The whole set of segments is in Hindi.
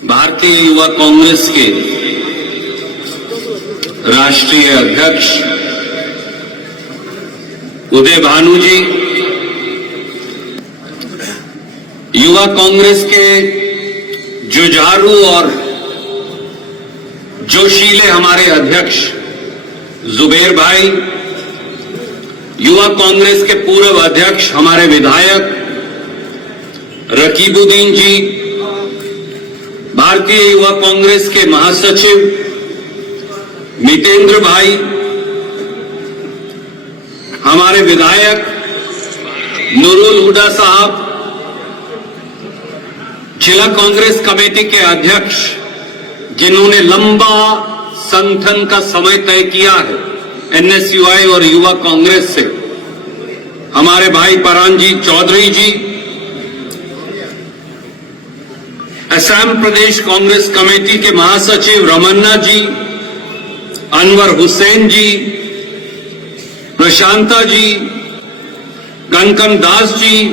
भारतीय युवा कांग्रेस के राष्ट्रीय अध्यक्ष उदय भानु जी, युवा कांग्रेस के जुझारू और जोशीले हमारे अध्यक्ष जुबेर भाई, युवा कांग्रेस के पूर्व अध्यक्ष हमारे विधायक रकीबुद्दीन जी, भारतीय युवा कांग्रेस के महासचिव मितेंद्र भाई, हमारे विधायक नूरुल हुडा साहब, जिला कांग्रेस कमेटी के अध्यक्ष जिन्होंने लंबा संगठन का समय तय किया है एनएसयूआई और युवा कांग्रेस से, हमारे भाई परांजी चौधरी जी, असम प्रदेश कांग्रेस कमेटी के महासचिव रमन्ना जी, अनवर हुसैन जी, प्रशांता जी, कनकन दास जी,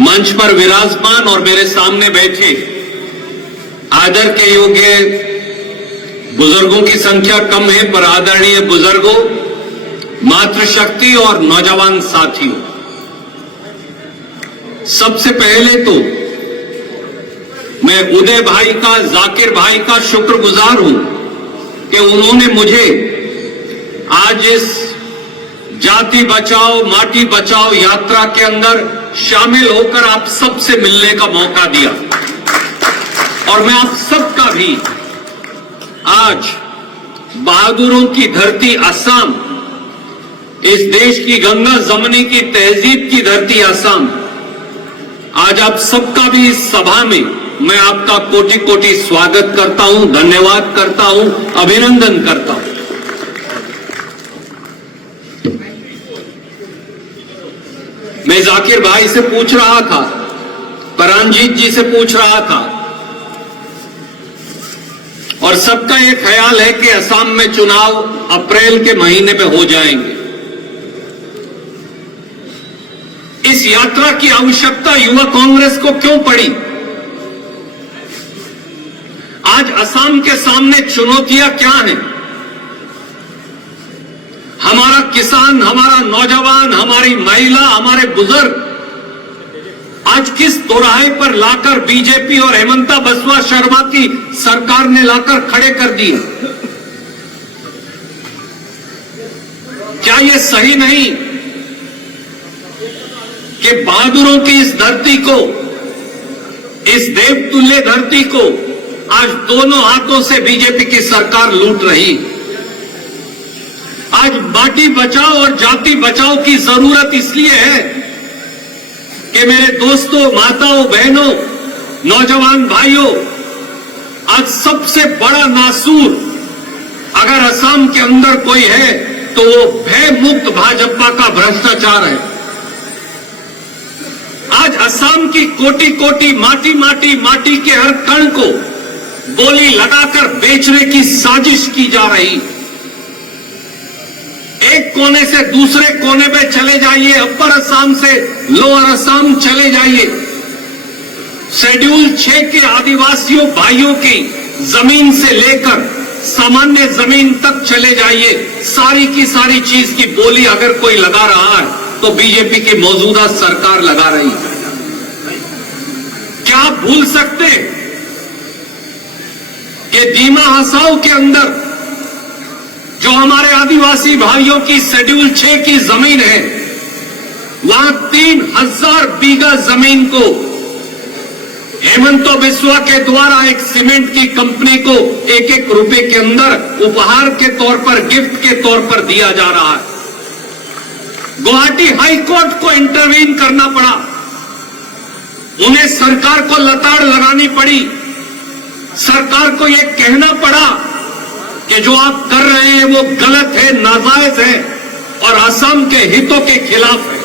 मंच पर विराजमान और मेरे सामने बैठे आदर के योग्य बुजुर्गों की संख्या कम है, पर आदरणीय बुजुर्गों, मातृशक्ति और नौजवान साथियों, सबसे पहले तो मैं उदय भाई का, जाकिर भाई का शुक्रगुजार हूं कि उन्होंने मुझे आज इस जाति बचाओ माटी बचाओ यात्रा के अंदर शामिल होकर आप सबसे मिलने का मौका दिया। और मैं आप सबका भी आज बहादुरों की धरती असम, इस देश की गंगा जमनी की तहजीब की धरती असम, आज आप सबका भी इस सभा में मैं आपका कोटि कोटि स्वागत करता हूं, धन्यवाद करता हूं, अभिनंदन करता हूं। मैं जाकिर भाई से पूछ रहा था, परांजीत जी से पूछ रहा था, और सबका ये ख्याल है कि असम में चुनाव अप्रैल के महीने में हो जाएंगे। इस यात्रा की आवश्यकता युवा कांग्रेस को क्यों पड़ी? आज असम के सामने चुनौतियां क्या हैं? हमारा किसान, हमारा नौजवान, हमारी महिला, हमारे बुजुर्ग आज किस दोराहे पर लाकर बीजेपी और हेमंता बसवा शर्मा की सरकार ने लाकर खड़े कर दिए? क्या यह सही नहीं कि बहादुरों की इस धरती को, इस देवतुल्य धरती को आज दोनों हाथों से बीजेपी की सरकार लूट रही? आज माटी बचाओ और जाति बचाओ की जरूरत इसलिए है कि मेरे दोस्तों, माताओं, बहनों, नौजवान भाइयों, आज सबसे बड़ा नासूर अगर असम के अंदर कोई है तो वो भय मुक्त भाजपा का भ्रष्टाचार है। आज असम की कोटि कोटि माटी के हर कण को बोली लगाकर बेचने की साजिश की जा रही। एक कोने से दूसरे कोने पे चले जाइए, अपर असम से लोअर असम चले जाइए, शेड्यूल 6 के आदिवासियों भाइयों की जमीन से लेकर सामान्य जमीन तक चले जाइए, सारी की सारी चीज की बोली अगर कोई लगा रहा है तो बीजेपी की मौजूदा सरकार लगा रही है। क्या आप भूल सकते कि दीमा हसाओ के अंदर जो हमारे आदिवासी भाइयों की शेड्यूल 6 की जमीन है, वहां 3000 बीघा जमीन को हेमंता बिस्वा के द्वारा एक सीमेंट की कंपनी को 1-1 रुपए के अंदर उपहार के तौर पर, गिफ्ट के तौर पर दिया जा रहा है। गुवाहाटी हाई कोर्ट को इंटरवीन करना पड़ा, उन्हें सरकार को लताड़ लगानी पड़ी, सरकार को यह कहना पड़ा कि जो आप कर रहे हैं वो गलत है, नाजायज है और असम के हितों के खिलाफ है।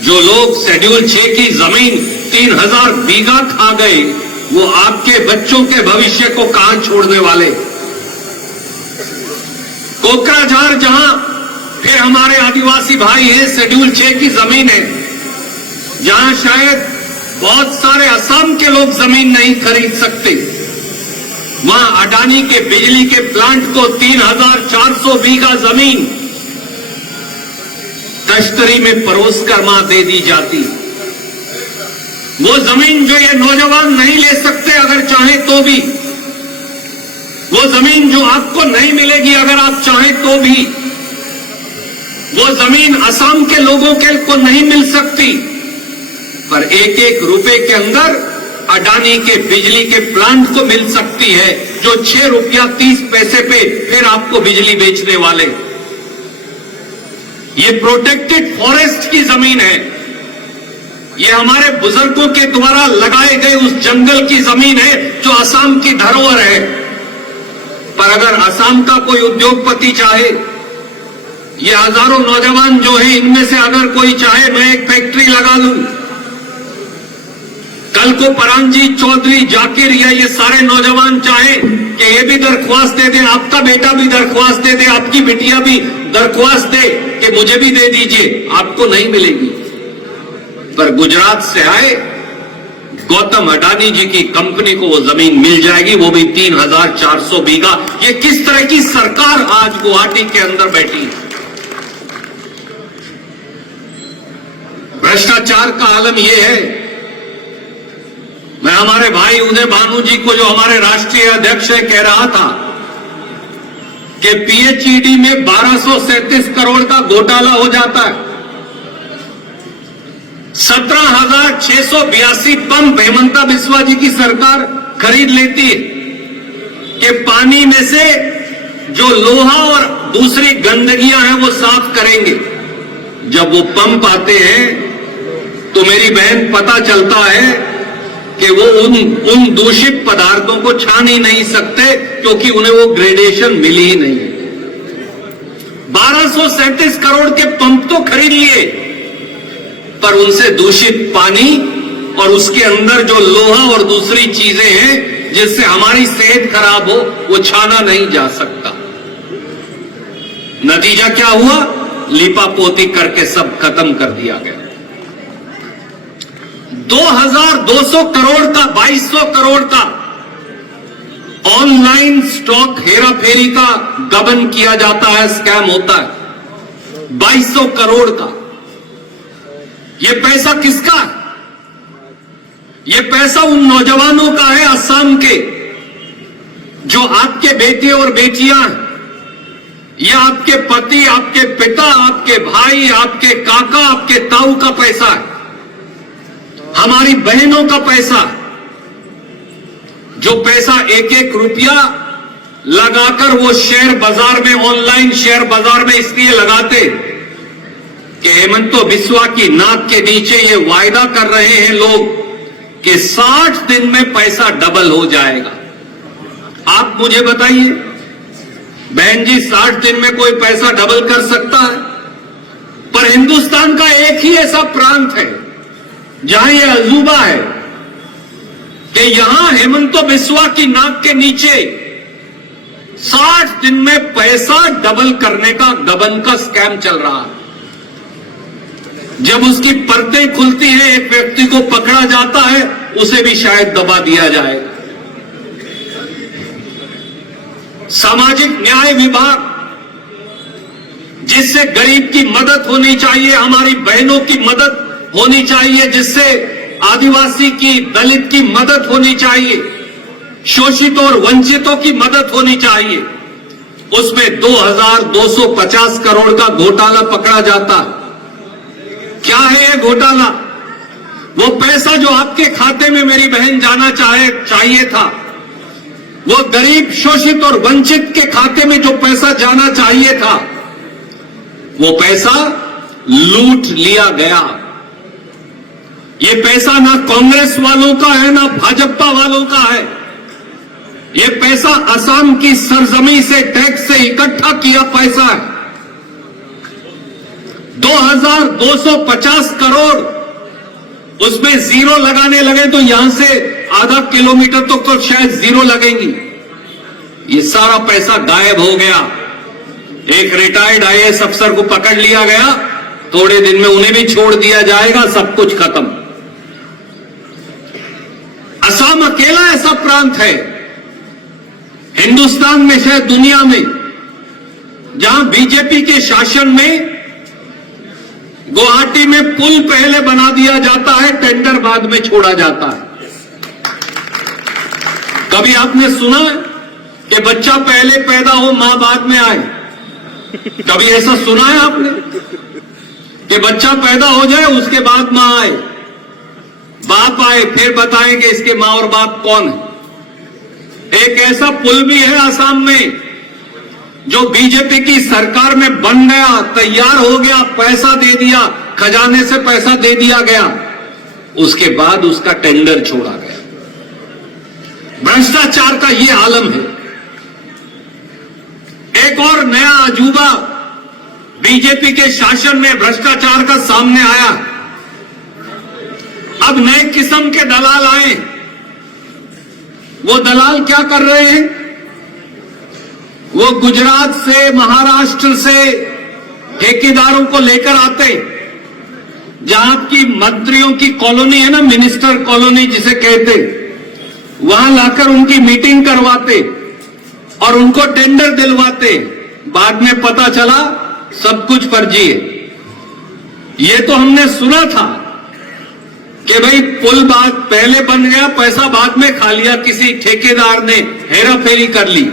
जो लोग शेड्यूल 6 की जमीन 3000 बीघा खा गए, वो आपके बच्चों के भविष्य को कहां छोड़ने वाले? कोकराझार जहां फिर हमारे आदिवासी भाई हैं, शेड्यूल 6 की जमीन है, जहां शायद बहुत सारे असम के लोग जमीन नहीं खरीद सकते। वहां अडानी के बिजली के प्लांट को 3,400 बीघा जमीन तश्तरी में परोसकर वहां दे दी जाती। वो जमीन जो ये नौजवान नहीं ले सकते अगर चाहें तो भी, वो जमीन जो आपको नहीं मिलेगी अगर आप चाहें तो भी, वो जमीन असम के लोगों को नहीं मिल सकती, पर एक एक रुपए के अंदर अडानी के बिजली के प्लांट को मिल सकती है, जो 6 रुपया 30 पैसे पे फिर आपको बिजली बेचने वाले। ये प्रोटेक्टेड फॉरेस्ट की जमीन है, ये हमारे बुजुर्गों के द्वारा लगाए गए उस जंगल की जमीन है जो असम की धरोहर है। पर अगर असम का कोई उद्योगपति चाहे, ये हजारों नौजवान जो हैं इनमें से अगर कोई चाहे मैं एक फैक्ट्री लगा लूं, कल को परांजी चौधरी जाकिर या ये सारे नौजवान चाहे कि ये भी दरख्वास्त दे दें, आपका बेटा भी दरख्वास्त दे दे, आपकी बिटिया भी दरख्वास्त दे कि मुझे भी दे दीजिए, आपको नहीं मिलेगी। पर गुजरात से आए गौतम अडानी जी की कंपनी को वो जमीन मिल जाएगी, वो भी 3,400 बीघा। ये किस तरह की सरकार आज गुवाहाटी के अंदर बैठी है। भ्रष्टाचार का आलम यह है। मैं हमारे भाई उदय भानु जी को, जो हमारे राष्ट्रीय अध्यक्ष है, कह रहा था कि पीएचईडी में 1237 करोड़ का घोटाला हो जाता है। 17,682 पंप हेमंता बिस्वा जी की सरकार खरीद लेती है कि पानी में से जो लोहा और दूसरी गंदगियां हैं वो साफ करेंगे। जब वो पंप आते हैं तो मेरी बहन पता चलता है कि वो उन दूषित पदार्थों को छान ही नहीं सकते क्योंकि उन्हें वो ग्रेडेशन मिली ही नहीं। 1237 करोड़ के पंप तो खरीद लिए, पर उनसे दूषित पानी और उसके अंदर जो लोहा और दूसरी चीजें हैं जिससे हमारी सेहत खराब हो, वो छाना नहीं जा सकता। नतीजा क्या हुआ? लिपापोती करके सब खत्म कर दिया गया। 2,200 करोड़ का, 2,200 करोड़ का ऑनलाइन स्टॉक हेराफेरी का गबन किया जाता है, स्कैम होता है। 2,200 करोड़ का। यह पैसा किसका है? यह पैसा उन नौजवानों का है असम के, जो आपके बेटे और बेटियां, यह आपके पति, आपके पिता, आपके भाई, आपके काका, आपके ताऊ का पैसा है, हमारी बहनों का पैसा। जो पैसा एक एक रुपया लगाकर वो शेयर बाजार में, ऑनलाइन शेयर बाजार में इसलिए लगाते कि हेमंतो बिस्वा की नाक के नीचे ये वायदा कर रहे हैं लोग कि 60 दिन में पैसा डबल हो जाएगा। आप मुझे बताइए बहन जी, 60 दिन में कोई पैसा डबल कर सकता है? पर हिंदुस्तान का एक ही ऐसा प्रांत है जहां यह अजूबा है कि यहां हेमंतो बिस्वा की नाक के नीचे 60 दिन में पैसा डबल करने का गबन का स्कैम चल रहा है। जब उसकी परतें खुलती हैं, एक व्यक्ति को पकड़ा जाता है, उसे भी शायद दबा दिया जाएगा। सामाजिक न्याय विभाग, जिससे गरीब की मदद होनी चाहिए, हमारी बहनों की मदद होनी चाहिए, जिससे आदिवासी की, दलित की मदद होनी चाहिए, शोषितों और वंचितों की मदद होनी चाहिए, उसमें 2,250 करोड़ का घोटाला पकड़ा जाता है। क्या है यह घोटाला? वो पैसा जो आपके खाते में मेरी बहन जाना चाहिए था, वो गरीब, शोषित और वंचित के खाते में जो पैसा जाना चाहिए था, वो पैसा लूट लिया गया। ये पैसा ना कांग्रेस वालों का है, ना भाजपा वालों का है। ये पैसा असम की सरजमी से, टैक्स से इकट्ठा किया पैसा है। 2,250 करोड़, उसमें जीरो लगाने लगे तो यहां से आधा किलोमीटर तक तो शायद जीरो लगेंगी। ये सारा पैसा गायब हो गया। एक रिटायर्ड आईएएस अफसर को पकड़ लिया गया, थोड़े दिन में उन्हें भी छोड़ दिया जाएगा, सब कुछ खत्म। अकेला ऐसा प्रांत है हिंदुस्तान में, शायद दुनिया में, जहां बीजेपी के शासन में गुवाहाटी में पुल पहले बना दिया जाता है, टेंडर बाद में छोड़ा जाता है। कभी आपने सुना कि बच्चा पहले पैदा हो मां बाद में आए? कभी ऐसा सुना है आपने कि बच्चा पैदा हो जाए उसके बाद मां आए, बाप आए, फिर बताएंगे इसके मां और बाप कौन है? एक ऐसा पुल भी है आसाम में जो बीजेपी की सरकार में बन गया, तैयार हो गया, पैसा दे दिया, खजाने से पैसा दे दिया गया, उसके बाद उसका टेंडर छोड़ा गया। भ्रष्टाचार का यह आलम है। एक और नया अजूबा बीजेपी के शासन में भ्रष्टाचार का सामने आया। अब नए किस्म के दलाल आए। वो दलाल क्या कर रहे हैं? वो गुजरात से, महाराष्ट्र से ठेकेदारों को लेकर आते, जहां की मंत्रियों की कॉलोनी है ना, मिनिस्टर कॉलोनी जिसे कहते, वहां लाकर उनकी मीटिंग करवाते और उनको टेंडर दिलवाते। बाद में पता चला सब कुछ फर्जी है। ये तो हमने सुना था कि भाई पुल बाद पहले बन गया, पैसा बाद में खा लिया, किसी ठेकेदार ने हेराफेरी कर ली।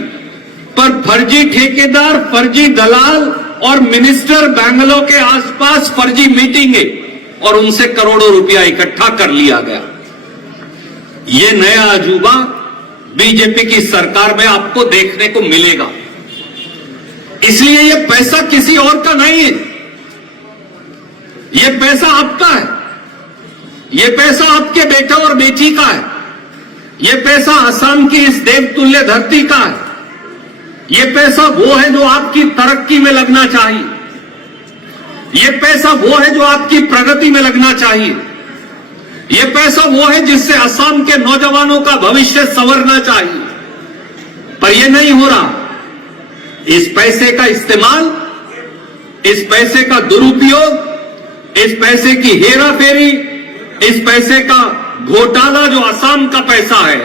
पर फर्जी ठेकेदार, फर्जी दलाल और मिनिस्टर बैंगलोर के आसपास फर्जी मीटिंगें और उनसे करोड़ों रुपया इकट्ठा कर लिया गया। ये नया अजूबा बीजेपी की सरकार में आपको देखने को मिलेगा। इसलिए ये पैसा किसी और का नहीं है, ये पैसा आपका है, ये पैसा आपके बेटा और बेटी का है, ये पैसा असम की इस देवतुल्य धरती का है। ये पैसा वो है जो आपकी तरक्की में लगना चाहिए, ये पैसा वो है जो आपकी प्रगति में लगना चाहिए, ये पैसा वो है जिससे असम के नौजवानों का भविष्य संवरना चाहिए। पर यह नहीं हो रहा। इस पैसे का इस्तेमाल, इस पैसे का दुरुपयोग, इस पैसे की हेराफेरी, इस पैसे का घोटाला जो असम का पैसा है,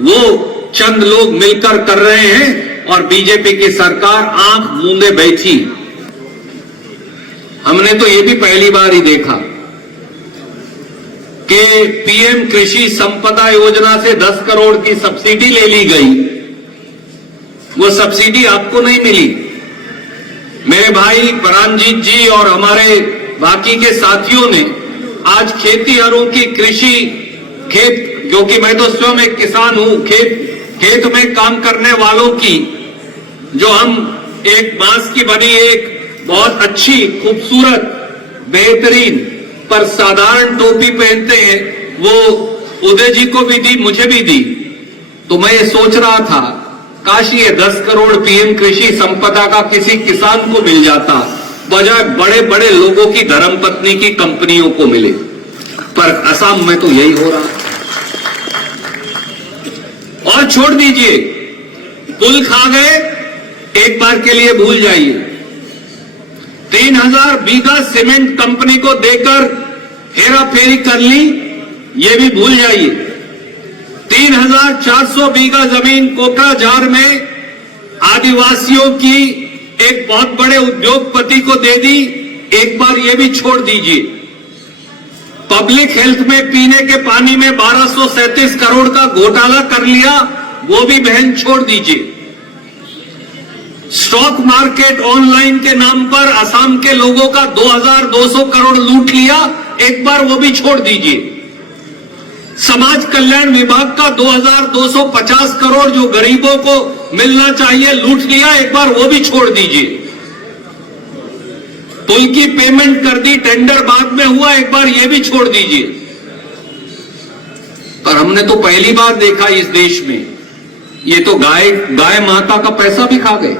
वो चंद लोग मिलकर कर रहे हैं और बीजेपी की सरकार आंख मूंदे बैठी। हमने तो ये भी पहली बार ही देखा कि पीएम कृषि संपदा योजना से 10 करोड़ की सब्सिडी ले ली गई। वो सब्सिडी आपको नहीं मिली। मेरे भाई परांजीत जी और हमारे बाकी के साथियों ने आज खेतीहरों की कृषि, खेत, क्योंकि मैं तो स्वयं एक किसान हूं, खेत में काम करने वालों की जो हम एक बांस की बनी एक बहुत अच्छी, खूबसूरत, बेहतरीन पर साधारण टोपी पहनते हैं, वो उदय जी को भी दी, मुझे भी दी। तो मैं ये सोच रहा था काश ये 10 करोड़ पीएम कृषि संपदा का किसी किसान को मिल जाता, बजाय बड़े बड़े लोगों की धर्मपत्नी की कंपनियों को मिले। पर असम में तो यही हो रहा। और छोड़ दीजिए, पुल खा गए, एक बार के लिए भूल जाइए। 3000 बीघा सीमेंट कंपनी को देकर हेराफेरी कर ली, ये भी भूल जाइए। 3400 बीघा जमीन कोकराझार में आदिवासियों की एक बहुत बड़े उद्योगपति को दे दी, एक बार ये भी छोड़ दीजिए। पब्लिक हेल्थ में पीने के पानी में 1237 करोड़ का घोटाला कर लिया, वो भी बहन छोड़ दीजिए। स्टॉक मार्केट ऑनलाइन के नाम पर असम के लोगों का 2200 करोड़ लूट लिया, एक बार वो भी छोड़ दीजिए। समाज कल्याण विभाग का 2250 करोड़ जो गरीबों को मिलना चाहिए लूट लिया, एक बार वो भी छोड़ दीजिए। पुल की पेमेंट कर दी, टेंडर बाद में हुआ, एक बार ये भी छोड़ दीजिए। पर हमने तो पहली बार देखा इस देश में, ये तो गाय माता का पैसा भी खा गए।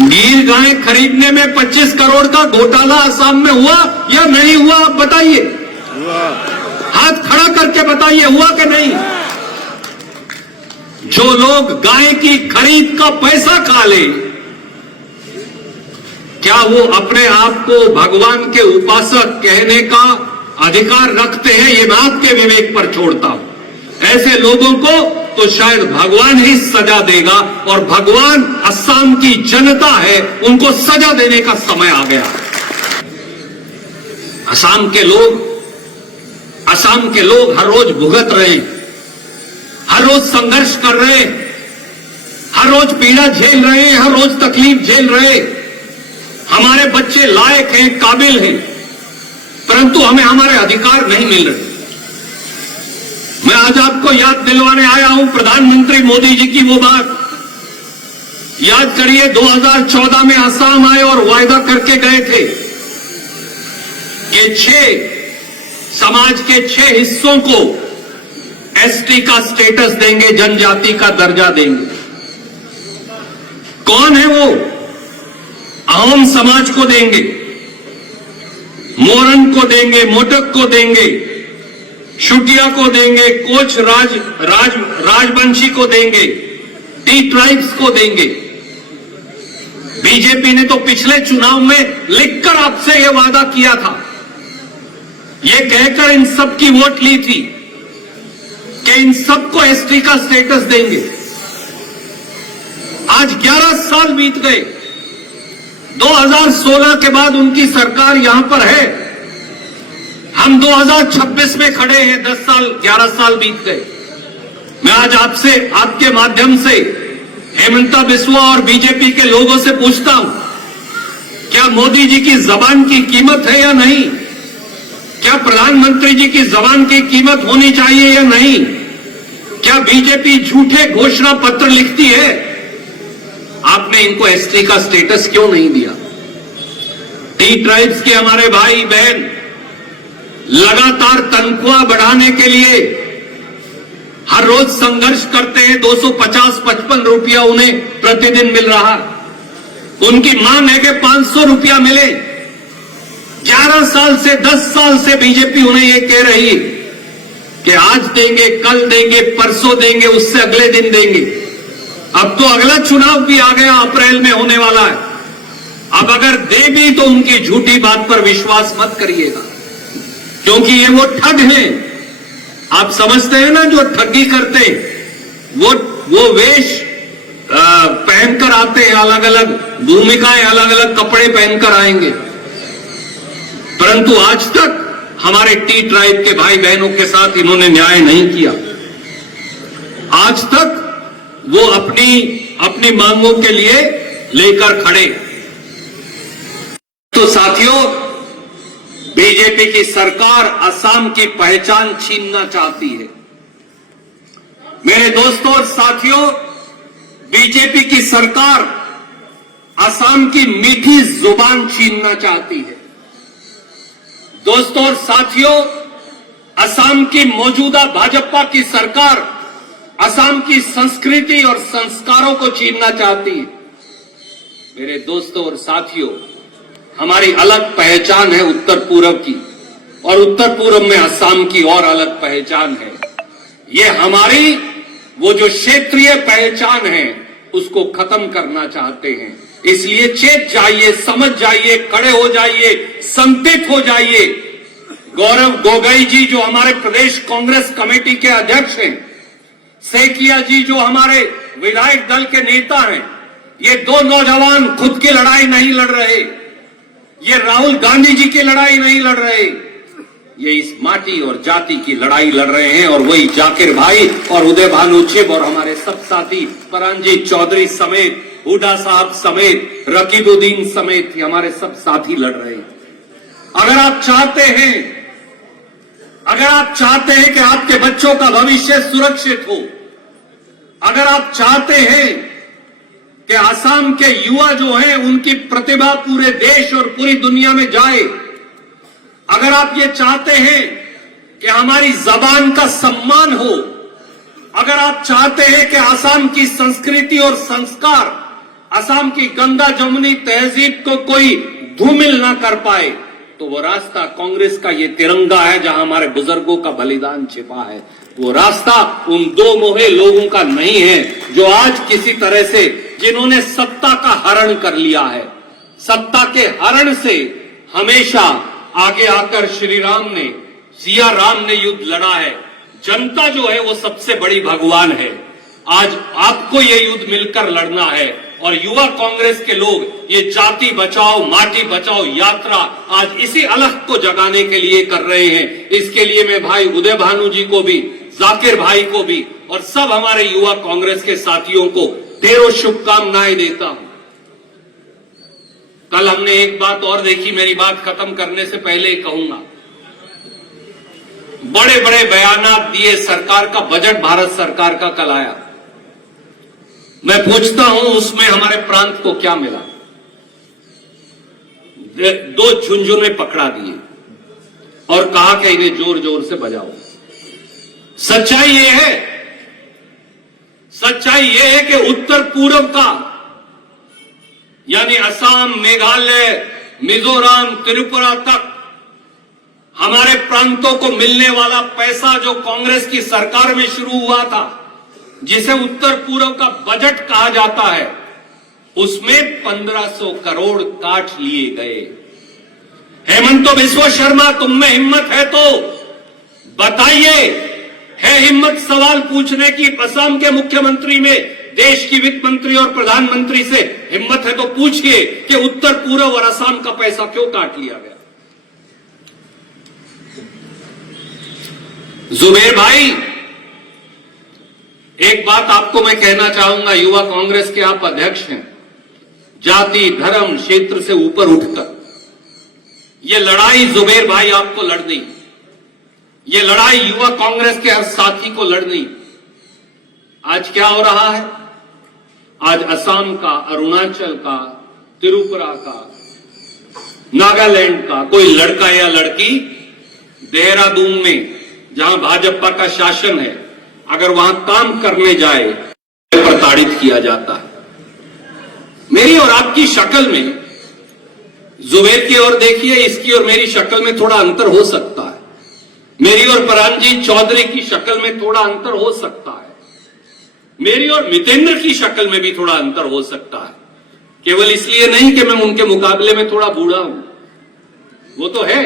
गिर गाय खरीदने में 25 करोड़ का घोटाला असम में हुआ या नहीं हुआ, आप बताइए, हाथ खड़ा करके बताइए, हुआ कि नहीं? जो लोग गाय की खरीद का पैसा खा ले, क्या वो अपने आप को भगवान के उपासक कहने का अधिकार रखते हैं, ये मैं आपके विवेक पर छोड़ता हूं। ऐसे लोगों को तो शायद भगवान ही सजा देगा, और भगवान असम की जनता है, उनको सजा देने का समय आ गया। असम के लोग हर रोज भुगत रहे हैं, हर रोज संघर्ष कर रहे हैं, हर रोज पीड़ा झेल रहे हैं, हर रोज तकलीफ झेल रहे हैं। हमारे बच्चे लायक हैं, काबिल हैं, परंतु हमें हमारे अधिकार नहीं मिल रहे। मैं आज आपको याद दिलवाने आया हूं प्रधानमंत्री मोदी जी की वो बात। याद करिए 2014 में असम आए और वायदा करके गए थे कि 6 समाज के 6 हिस्सों को एसटी का स्टेटस देंगे, जनजाति का दर्जा देंगे। कौन है वो? अहोम समाज को देंगे, मोरन को देंगे, मोटक को देंगे, शुटिया को देंगे, कोच राजवंशी को देंगे, टी ट्राइब्स को देंगे। बीजेपी ने तो पिछले चुनाव में लिखकर आपसे यह वादा किया था, यह कहकर इन सब की वोट ली थी कि इन सबको एसटी का स्टेटस देंगे। आज 11 साल बीत गए, 2016 के बाद उनकी सरकार यहां पर है, हम 2026 में खड़े हैं, 10 साल 11 साल बीत गए। मैं आज आपसे, आपके माध्यम से हेमंता बिस्वा और बीजेपी के लोगों से पूछता हूं, क्या मोदी जी की जबान की कीमत है या नहीं? क्या प्रधानमंत्री जी की जबान की कीमत होनी चाहिए या नहीं? क्या बीजेपी झूठे घोषणा पत्र लिखती है? आपने इनको एसटी का स्टेटस क्यों नहीं दिया? टी ट्राइब्स के हमारे भाई बहन लगातार तनख्वाह बढ़ाने के लिए हर रोज संघर्ष करते हैं। 250-55 रुपया उन्हें प्रतिदिन मिल रहा। उनकी मांग है कि 500 रुपया मिले। 11 साल से 10 साल से बीजेपी उन्हें यह कह रही है कि आज देंगे, कल देंगे, परसों देंगे, उससे अगले दिन देंगे। अब तो अगला चुनाव भी आ गया, अप्रैल में होने वाला है। अब अगर दे भी तो उनकी झूठी बात पर विश्वास मत करिएगा, क्योंकि ये वो ठग हैं। आप समझते हैं ना, जो ठगी करते वो वेश पहनकर आते हैं, अलग अलग भूमिकाएं, अलग अलग कपड़े पहनकर आएंगे, परंतु आज तक हमारे टी ट्राइब के भाई बहनों के साथ इन्होंने न्याय नहीं किया। आज तक वो अपनी मांगों के लिए लेकर खड़े। तो साथियों, बीजेपी की सरकार असम की पहचान छीनना चाहती है। मेरे दोस्तों और साथियों, बीजेपी की सरकार असम की मीठी जुबान छीनना चाहती है। दोस्तों और साथियों, असम की मौजूदा भाजपा की सरकार असम की संस्कृति और संस्कारों को छीनना चाहती है। मेरे दोस्तों और साथियों, हमारी अलग पहचान है उत्तर पूर्व की, और उत्तर पूर्व में असम की और अलग पहचान है। ये हमारी वो जो क्षेत्रीय पहचान है उसको खत्म करना चाहते हैं। इसलिए चेत जाइए, समझ जाइए, खड़े हो जाइए, संकित हो जाइए। गौरव गोगोई जी जो हमारे प्रदेश कांग्रेस कमेटी के अध्यक्ष हैं, सेकिया जी जो हमारे विधायक दल के नेता हैं, ये 2 नौजवान खुद की लड़ाई नहीं लड़ रहे, ये राहुल गांधी जी की लड़ाई नहीं लड़ रहे, ये इस माटी और जाति की लड़ाई लड़ रहे हैं। और वही जाकिर भाई और उदय भानु चिब और हमारे सब साथी परांजीत चौधरी समेत, हुडा साहब समेत, रकीबुद्दीन समेत हमारे सब साथी लड़ रहे हैं। अगर आप चाहते हैं कि आपके बच्चों का भविष्य सुरक्षित हो, अगर आप चाहते हैं कि असम के युवा जो हैं उनकी प्रतिभा पूरे देश और पूरी दुनिया में जाए, अगर आप ये चाहते हैं कि हमारी जबान का सम्मान हो, अगर आप चाहते हैं कि असम की संस्कृति और संस्कार, असम की गंगा जमुनी तहजीब को कोई धूमिल ना कर पाए, तो वो रास्ता कांग्रेस का ये तिरंगा है जहां हमारे बुजुर्गों का बलिदान छिपा है। वो रास्ता उन 2 मोहे लोगों का नहीं है जो आज किसी तरह से, जिन्होंने सत्ता का हरण कर लिया है। सत्ता के हरण से हमेशा आगे आकर श्री राम ने सिया राम ने युद्ध लड़ा है, जनता जो है वो सबसे बड़ी भगवान है। आज आपको ये युद्ध मिलकर लड़ना है और युवा कांग्रेस के लोग ये जाति बचाओ माटी बचाओ यात्रा आज इसी अलख को जगाने के लिए कर रहे हैं। इसके लिए मैं भाई उदय भानु जी को भी, जाकिर भाई को भी और सब हमारे युवा कांग्रेस के साथियों को ढेरों शुभकामनाएं देता हूं। कल हमने एक बात और देखी, मेरी बात खत्म करने से पहले कहूंगा, बड़े बड़े बयानात दिए, सरकार का बजट भारत सरकार का कल आया। मैं पूछता हूं उसमें हमारे प्रांत को क्या मिला? 2 झुंझुने पकड़ा दिए और कहा कि इन्हें जोर जोर से बजाओ। सच्चाई ये है कि उत्तर पूर्व का यानी असम, मेघालय, मिजोरम, त्रिपुरा तक हमारे प्रांतों को मिलने वाला पैसा जो कांग्रेस की सरकार में शुरू हुआ था, जिसे उत्तर पूर्व का बजट कहा जाता है, उसमें 1500 करोड़ काट लिए गए। हेमंत बिस्वा शर्मा, तुम में हिम्मत है तो बताइए, है हिम्मत सवाल पूछने की? असम के मुख्यमंत्री में, देश की वित्त मंत्री और प्रधानमंत्री से हिम्मत है तो पूछिए कि उत्तर पूर्व और असम का पैसा क्यों काट लिया गया? जुबेर भाई, एक बात आपको मैं कहना चाहूंगा, युवा कांग्रेस के आप अध्यक्ष हैं, जाति धर्म क्षेत्र से ऊपर उठकर ये लड़ाई जुबेर भाई आपको लड़नी, ये लड़ाई युवा कांग्रेस के हर साथी को लड़नी। आज क्या हो रहा है? आज असम का, अरुणाचल का, त्रिपुरा का, नागालैंड का कोई लड़का या लड़की देहरादून में, जहां भाजपा का शासन है, अगर वहां काम करने जाए प्रताड़ित किया जाता है। मेरी और आपकी शक्ल में, जुबेर की ओर देखिए, इसकी और मेरी शक्ल में थोड़ा अंतर हो सकता है, मेरी और परांजीत चौधरी की शक्ल में थोड़ा अंतर हो सकता है, मेरी और मितेंद्र की शक्ल में भी थोड़ा अंतर हो सकता है। केवल इसलिए नहीं कि मैं उनके मुकाबले में थोड़ा बूढ़ा हूं, वो तो है,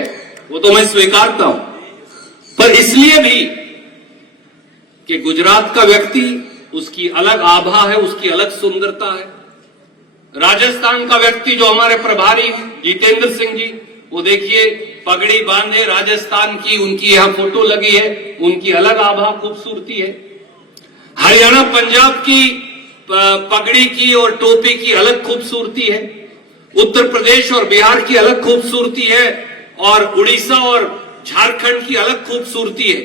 वो तो मैं स्वीकारता हूं, पर इसलिए भी कि गुजरात का व्यक्ति, उसकी अलग आभा है, उसकी अलग सुंदरता है। राजस्थान का व्यक्ति जो हमारे प्रभारी जितेंद्र सिंह जी, वो देखिए पगड़ी बांधे राजस्थान की, उनकी यहां फोटो लगी है, उनकी अलग आभा खूबसूरती है। हरियाणा पंजाब की पगड़ी की और टोपी की अलग खूबसूरती है। उत्तर प्रदेश और बिहार की अलग खूबसूरती है और उड़ीसा और झारखंड की अलग खूबसूरती है।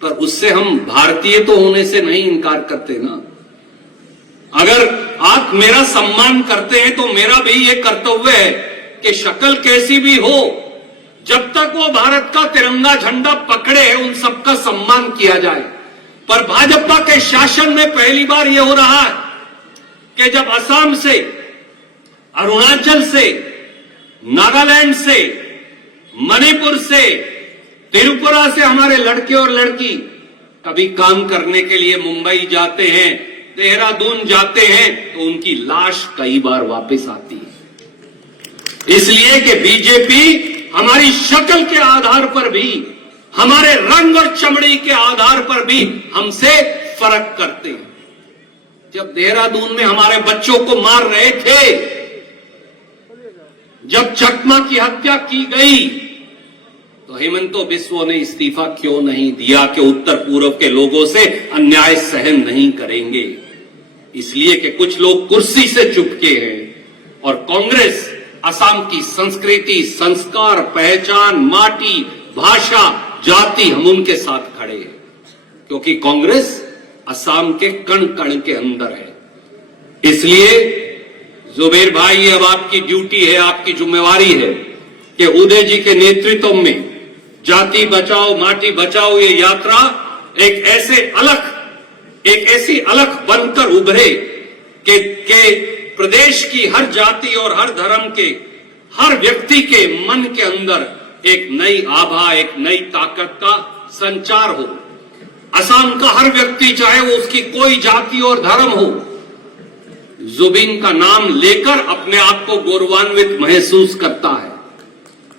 पर उससे हम भारतीय तो होने से नहीं इनकार करते ना। अगर आप मेरा सम्मान करते हैं तो मेरा भी ये कर्तव्य है कि शक्ल कैसी भी हो, जब तक वो भारत का तिरंगा झंडा पकड़े उन सबका सम्मान किया जाए। पर भाजपा के शासन में पहली बार ये हो रहा है कि जब असम से, अरुणाचल से, नागालैंड से, मणिपुर से, त्रिपुरा से हमारे लड़के और लड़की कभी काम करने के लिए मुंबई जाते हैं, देहरादून जाते हैं, तो उनकी लाश कई बार वापस आती है। इसलिए कि बीजेपी हमारी शक्ल के आधार पर भी, हमारे रंग और चमड़ी के आधार पर भी हमसे फर्क करते हैं। जब देहरादून में हमारे बच्चों को मार रहे थे, जब चकमा की हत्या की गई, तो हेमंतो बिस्वा ने इस्तीफा क्यों नहीं दिया कि उत्तर पूर्व के लोगों से अन्याय सहन नहीं करेंगे? इसलिए कि कुछ लोग कुर्सी से चुपके हैं और कांग्रेस असम की संस्कृति, संस्कार, पहचान, माटी, भाषा, जाति, हम उनके साथ खड़े हैं, क्योंकि कांग्रेस असम के कण कण के अंदर है। इसलिए जुबेर भाई, अब आपकी ड्यूटी है, आपकी जिम्मेवारी है कि उदय जी के नेतृत्व में जाति बचाओ माटी बचाओ ये यात्रा एक ऐसी अलख बनकर उभरे कि प्रदेश की हर जाति और हर धर्म के हर व्यक्ति के मन के अंदर एक नई आभा, एक नई ताकत का संचार हो। असम का हर व्यक्ति, चाहे वो उसकी कोई जाति और धर्म हो, जुबिन का नाम लेकर अपने आप को गौरवान्वित महसूस करता है,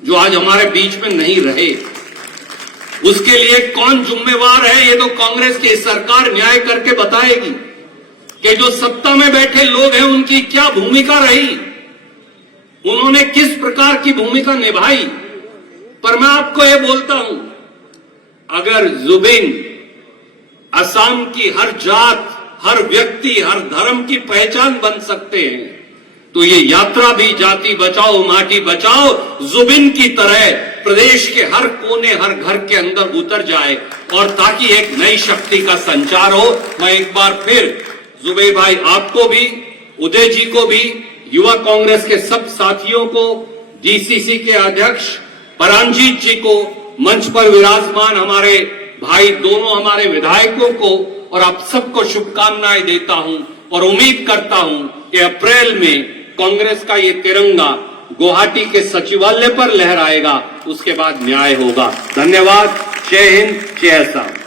जो आज हमारे बीच में नहीं रहे। उसके लिए कौन जिम्मेवार है, ये तो कांग्रेस की सरकार न्याय करके बताएगी कि जो सत्ता में बैठे लोग हैं उनकी क्या भूमिका रही, उन्होंने किस प्रकार की भूमिका निभाई। पर मैं आपको ये बोलता हूं, अगर जुबिन असम की हर जात, हर व्यक्ति, हर धर्म की पहचान बन सकते हैं, तो ये यात्रा भी जाति बचाओ माटी बचाओ जुबिन की तरह प्रदेश के हर कोने, हर घर के अंदर उतर जाए, और ताकि एक नई शक्ति का संचार हो। मैं एक बार फिर जुबेर भाई आपको भी, उदय जी को भी, युवा कांग्रेस के सब साथियों को, डीसीसी के अध्यक्ष परांजीत जी को, मंच पर विराजमान हमारे भाई दोनों हमारे विधायकों को और आप सबको शुभकामनाएं देता हूं और उम्मीद करता हूं कि अप्रैल में कांग्रेस का ये तिरंगा गुवाहाटी के सचिवालय पर लहराएगा, उसके बाद न्याय होगा। धन्यवाद। जय हिंद, जय असम।